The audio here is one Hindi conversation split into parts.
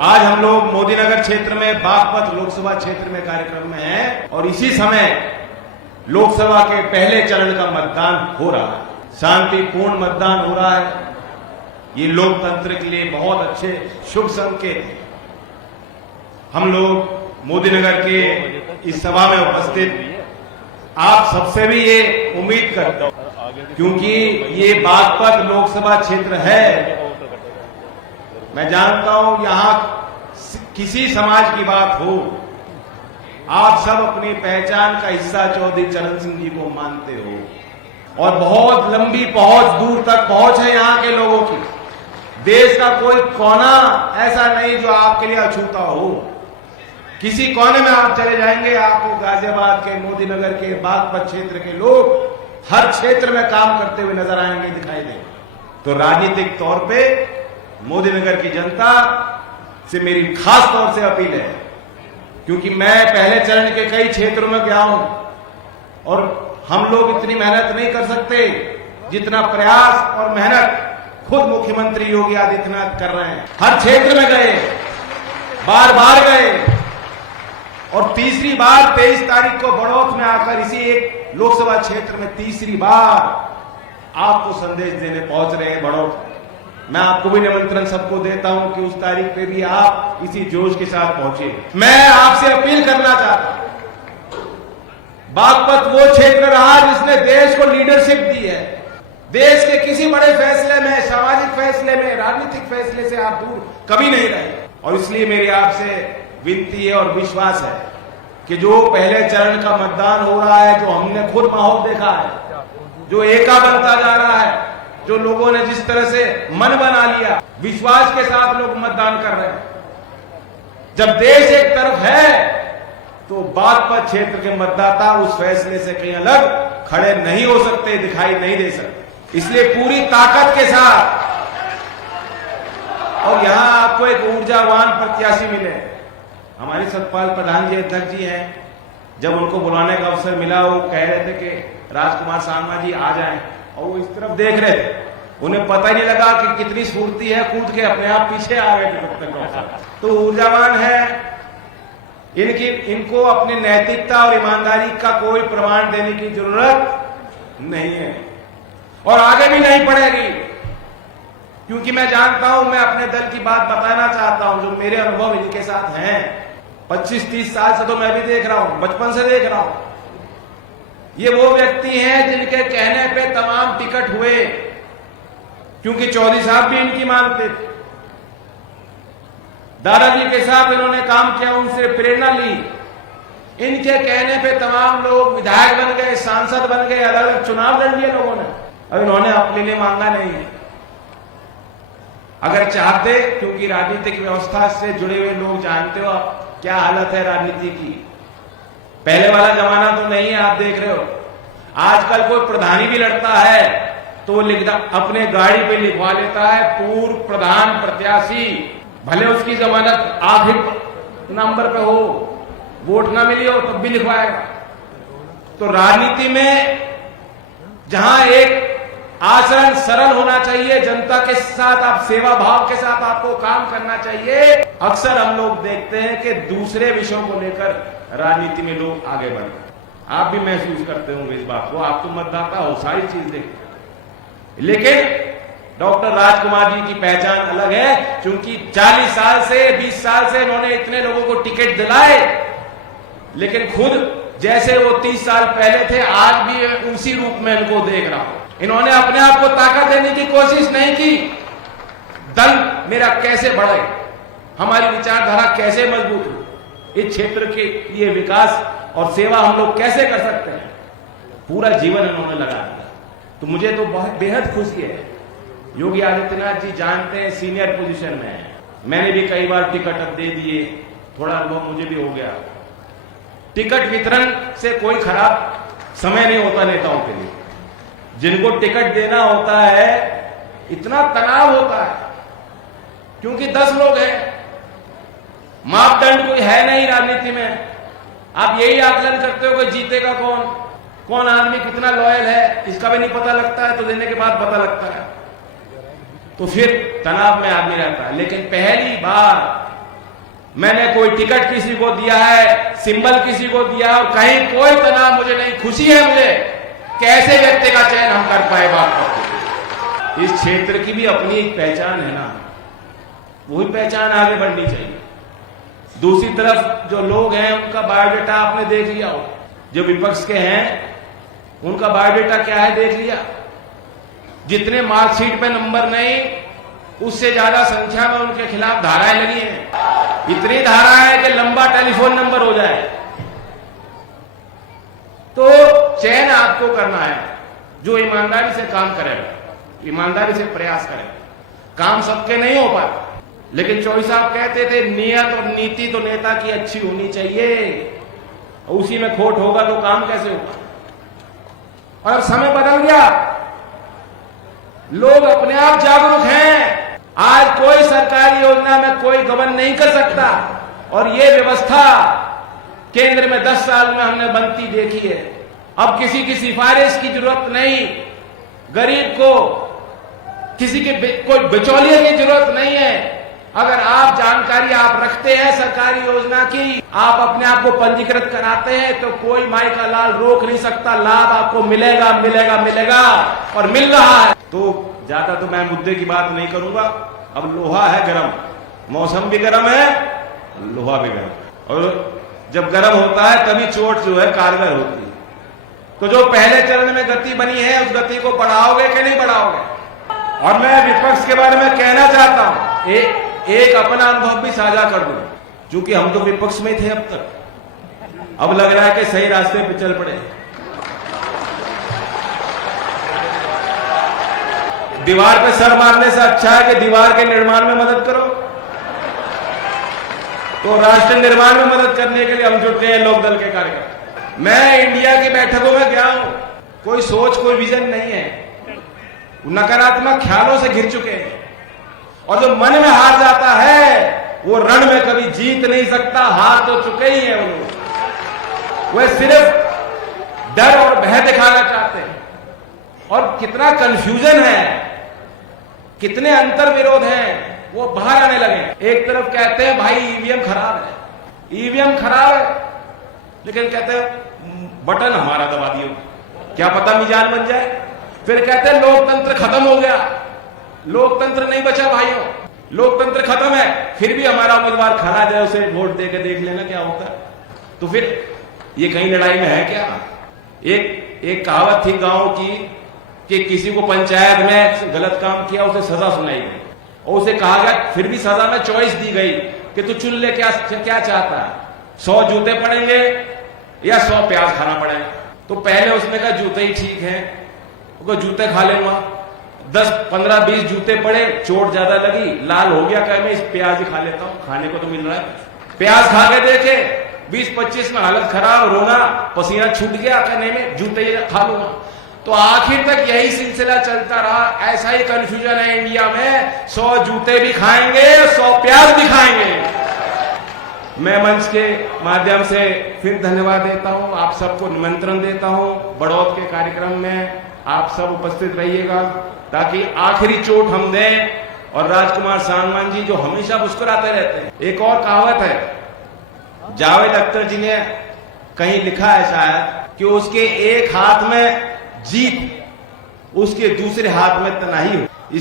आज हम लोग मोदीनगर क्षेत्र में बागपत लोकसभा क्षेत्र में कार्यक्रम में हैं और इसी समय लोकसभा के पहले चरण का मतदान हो रहा है। शांतिपूर्ण मतदान हो रहा है। ये लोकतंत्र के लिए बहुत अच्छे शुभ संकेत हैं। हम लोग मोदीनगर के इस सभा में उपस्थित आप सबसे भी ये उम्मीद करते हो, क्योंकि ये बागपत लोकसभा क्षेत्र है। मैं जानता हूं यहां किसी समाज की बात हो, आप सब अपनी पहचान का हिस्सा चौधरी चरण सिंह जी को मानते हो और बहुत लंबी पहुंच, दूर तक पहुंच है यहां के लोगों की। देश का कोई कोना ऐसा नहीं जो आपके लिए अछूता हो। किसी कोने में आप चले जाएंगे, आपको गाजियाबाद के, मोदीनगर के, बागपत क्षेत्र के लोग हर क्षेत्र में काम करते हुए नजर आएंगे, दिखाई देंगे। तो राजनीतिक तौर पे मोदीनगर की जनता से मेरी खास तौर से अपील है, क्योंकि मैं पहले चरण के कई क्षेत्रों में गया हूं और हम लोग इतनी मेहनत नहीं कर सकते जितना प्रयास और मेहनत खुद मुख्यमंत्री योगी आदित्यनाथ कर रहे हैं। हर क्षेत्र में गए, बार बार गए और तीसरी बार 23 तारीख को बड़ौत में आकर इसी एक लोकसभा क्षेत्र में तीसरी बार आपको संदेश देने पहुंच रहे हैं बड़ौत। मैं आपको भी निमंत्रण सबको देता हूं कि उस तारीख पे भी आप इसी जोश के साथ पहुंचे। मैं आपसे अपील करना चाहता हूं, बागपत वो क्षेत्र रहा जिसने देश को लीडरशिप दी है। देश के किसी बड़े फैसले में, सामाजिक फैसले में, राजनीतिक फैसले से आप दूर कभी नहीं रहे और इसलिए मेरी आपसे विनती है और विश्वास है कि जो पहले चरण का मतदान हो रहा है, जो हमने खुद माहौल देखा है, जो एका बनता जा रहा है, जो लोगों ने जिस तरह से मन बना लिया, विश्वास के साथ लोग मतदान कर रहे हैं। जब देश एक तरफ है तो बागपत क्षेत्र के मतदाता उस फैसले से कहीं अलग खड़े नहीं हो सकते, दिखाई नहीं दे सकते। इसलिए पूरी ताकत के साथ, और यहां आपको एक ऊर्जावान प्रत्याशी मिले। हमारे सतपाल प्रधान जी अध्यक्ष जी हैं, जब उनको बुलाने का अवसर मिला वो कह रहे थे कि राजकुमार सांगमा जी आ जाएं, और वो इस तरफ देख रहे थे, उन्हें पता ही नहीं लगा कि कितनी स्फूर्ति है, कूद के अपने आप पीछे आ गए थे तब तक। तो ऊर्जावान है, इनको अपनी नैतिकता और ईमानदारी का कोई प्रमाण देने की जरूरत नहीं है और आगे भी नहीं पड़ेगी, क्योंकि मैं जानता हूं, मैं अपने दल की बात बताना चाहता हूं, जो मेरे अनुभव इनके साथ हैं। 25-30 साल से तो मैं भी देख रहा हूं, बचपन से देख रहा हूं। ये वो व्यक्ति हैं जिनके कहने पे तमाम टिकट हुए, क्योंकि चौधरी साहब भी इनकी मानते थे। दादाजी के साथ इन्होंने काम किया, उनसे प्रेरणा ली। इनके कहने पे तमाम लोग विधायक बन गए, सांसद बन गए, अलग अलग चुनाव लड़ लिए लोगों ने, और इन्होंने अपने लिए मांगा नहीं है। अगर चाहते, क्योंकि राजनीतिक व्यवस्था से जुड़े हुए लोग जानते हो आप क्या हालत है राजनीति की। पहले वाला जमाना तो नहीं है, आप देख रहे हो। आजकल कोई प्रधानी भी लड़ता है तो वो लिखता, अपने गाड़ी पे लिखवा लेता है पूर्व प्रधान प्रत्याशी, भले उसकी जमानत आखिरी नंबर पे हो, वोट ना मिली हो तब भी लिखवाएगा। तो राजनीति में जहां एक आचरण सरल होना चाहिए, जनता के साथ आप सेवा भाव के साथ आपको काम करना चाहिए, अक्सर हम लोग देखते हैं कि दूसरे विषयों को लेकर राजनीति में लोग आगे बढ़ते हैं। आप भी महसूस करते होंगे इस बात को, आप तो मतदाता हो, सारी चीज देखते हैं। लेकिन डॉक्टर राजकुमार जी की पहचान अलग है, क्योंकि 40 साल से, 20 साल से इन्होंने इतने लोगों को टिकट दिलाए, लेकिन खुद जैसे वो 30 साल पहले थे, आज भी उसी रूप में इनको देख रहा हूं। इन्होंने अपने आप को ताकत देने की कोशिश नहीं की। दल मेरा कैसे बढ़े, हमारी विचारधारा कैसे मजबूत हो, इस क्षेत्र के लिए विकास और सेवा हम लोग कैसे कर सकते हैं, पूरा जीवन इन्होंने लगा दिया। तो मुझे तो बहुत बेहद खुशी है। योगी आदित्यनाथ जी जानते हैं सीनियर पोजीशन में है, मैंने भी कई बार टिकट दे दिए, थोड़ा अनुभव मुझे भी हो गया। टिकट वितरण से कोई खराब समय नहीं होता नेताओं के लिए। जिनको टिकट देना होता है, इतना तनाव होता है, क्योंकि 10 लोग हैं, मापदंड कोई है नहीं राजनीति में। आप यही आकलन करते हो कि जीतेगा कौन, कौन आदमी कितना लॉयल है, इसका भी नहीं पता लगता है, तो देने के बाद पता लगता है। तो फिर तनाव में आदमी रहता है। लेकिन पहली बार मैंने कोई टिकट किसी को दिया है, सिंबल किसी को दिया है और कहीं कोई तनाव मुझे नहीं, खुशी है मुझे कैसे व्यक्ति का चयन हम कर पाए बात। इस क्षेत्र की भी अपनी एक पहचान है ना, वही पहचान आगे बढ़नी चाहिए। दूसरी तरफ जो लोग हैं उनका बायोडेटा आपने देख लिया हो, जो विपक्ष के हैं उनका बायोडेटा क्या है देख लिया। जितने मार्कशीट पे नंबर नहीं, उससे ज्यादा संख्या में उनके खिलाफ धाराएं लगी हैं। इतनी धारा है कि लंबा टेलीफोन नंबर हो जाए। तो चयन आपको करना है जो ईमानदारी से काम करेगा, ईमानदारी से प्रयास करेगा। काम सबके नहीं हो पाता, लेकिन चौधरी साहब कहते थे नियत और नीति तो नेता की अच्छी होनी चाहिए, उसी में खोट होगा तो काम कैसे होगा। और अब समय बदल गया, लोग अपने आप जागरूक हैं। आज कोई सरकारी योजना में कोई गबन नहीं कर सकता और ये व्यवस्था केंद्र में 10 साल में हमने बनती देखी है। अब किसी की सिफारिश की जरूरत नहीं, गरीब को किसी के कोई बिचौलिए की जरूरत नहीं है। अगर आप जानकारी आप रखते हैं सरकारी योजना की, आप अपने आप को पंजीकृत कराते हैं, तो कोई माई का लाल रोक नहीं सकता। लाभ आपको मिलेगा मिलेगा मिलेगा और मिल रहा है। तो ज्यादा तो मैं मुद्दे की बात नहीं करूंगा। अब लोहा है गरम, मौसम भी गरम है, लोहा भी गरम, और जब गरम होता है तभी चोट जो है कारगर होती है। तो जो पहले चरण में गति बनी है उस गति को बढ़ाओगे कि नहीं बढ़ाओगे। और मैं विपक्ष के बारे में कहना चाहता हूं, एक अपना अनुभव भी साझा कर दूं, क्योंकि हम तो विपक्ष में थे अब तक, अब लग रहा है कि सही रास्ते पे चल पड़े। दीवार पे सर मारने से अच्छा है कि दीवार के निर्माण में मदद करो। तो राष्ट्र निर्माण में मदद करने के लिए हम जुट गए हैं लोकदल के कार्यकर्ता। मैं इंडिया की बैठकों में गया हूं, कोई सोच कोई विजन नहीं है, नकारात्मक ख्यालों से घिर चुके हैं। और जो मन में हार जाता है वो रण में कभी जीत नहीं सकता, हार तो चुके ही हैं वो लोग। वह सिर्फ डर और भय दिखाना चाहते हैं। और कितना कंफ्यूजन है, कितने अंतर विरोध हैं, वो बाहर आने लगे। एक तरफ कहते हैं भाई ईवीएम खराब है, ईवीएम खराब है, लेकिन कहते हैं बटन हमारा दबा दियो, क्या पता मिजान बन जाए। फिर कहते हैं लोकतंत्र खत्म हो गया, लोकतंत्र नहीं बचा भाइयों, लोकतंत्र खत्म है, फिर भी हमारा उम्मीदवार खड़ा जाए, उसे वोट देकर देख लेना क्या होता है। तो फिर ये कहीं लड़ाई में है क्या। एक कहावत थी गांव की कि किसी को पंचायत में गलत काम किया उसे सजा सुनाई गई और उसे कहा गया, फिर भी सजा में चॉइस दी गई कि तू चुन ले क्या चाहता है, 100 जूते पड़ेंगे या 100 प्याज खाना पड़ेगा। तो पहले उसने कहा जूते ही ठीक है, वो जूते खा लेगा। 10, 15, 20 जूते पड़े, चोट ज्यादा लगी, लाल हो गया, कह मैं इस प्याज ही खा लेता हूं, खाने को तो मिल रहा है। प्याज खा के देखे, 20-25 में हालत खराब, रोना, पसीना छूट गया, कहने में जूते ही खा लूंगा। तो आखिर तक यही सिलसिला चलता रहा। ऐसा ही कंफ्यूजन है इंडिया में, 100 जूते भी खाएंगे, 100 प्याज भी खाएंगे। मैं मंच के माध्यम से फिर धन्यवाद देता हूं, आप सबको निमंत्रण देता हूं बड़ौद के कार्यक्रम में आप सब उपस्थित रहिएगा, ताकि आखिरी चोट हम दें। और राजकुमार सांगवान जी जो हमेशा मुस्कुराते रहते हैं, एक और कहावत है, जावेद अख्तर जी ने कहीं लिखा है शायद कि उसके एक हाथ में जीत, उसके दूसरे हाथ में तनाई हो।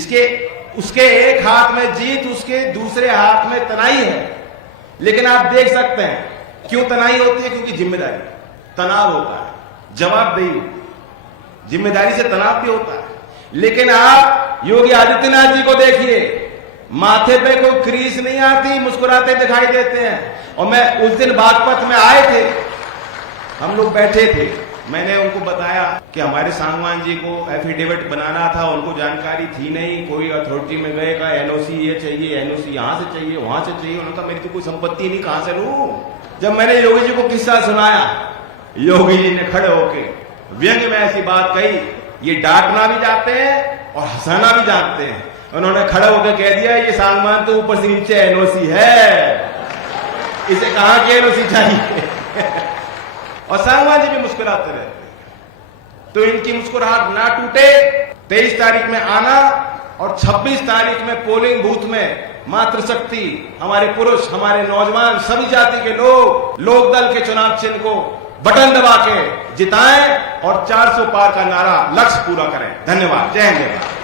उसके एक हाथ में जीत, उसके दूसरे हाथ में तनाई है। लेकिन आप देख सकते हैं क्यों तनाई होती है, क्योंकि जिम्मेदारी, तनाव होता है, जवाबदेही, जिम्मेदारी से तनाव भी होता है। लेकिन आप योगी आदित्यनाथ जी को देखिए, माथे पे कोई क्रीज नहीं आती, मुस्कुराते दिखाई देते हैं। और मैं उस दिन बागपत में आए थे, हम लोग बैठे थे, मैंने उनको बताया कि हमारे सांगवान जी को एफिडेविट बनाना था, उनको जानकारी थी नहीं, कोई अथॉरिटी में गए, का एनओसी ये चाहिए, एनओसी यहां से चाहिए, वहां से चाहिए। उन्होंने कहा मेरी तो कोई संपत्ति नहीं, कहां से लूं। जब मैंने योगी जी को किस्सा सुनाया, योगी जी ने खड़े होके व्यंग में ऐसी बात कही, ये डांटना भी जानते हैं और हंसाना भी जानते हैं। उन्होंने खड़े होकर कह दिया ये सांगवान तो ऊपर से नीचे एनओसी है, इसे कहां की एनओसी चाहिए। और सांगवान जी भी मुस्कुराते रहते हैं। तो इनकी मुस्कुराहट ना टूटे, 23 तारीख में आना और 26 तारीख में पोलिंग बूथ में मातृशक्ति, हमारे पुरुष, हमारे नौजवान, सभी जाति के लोग लोकदल के चुनाव चिन्ह को बटन दबा के जिताएं और 400 पार का नारा लक्ष्य पूरा करें। धन्यवाद। जय हिंद।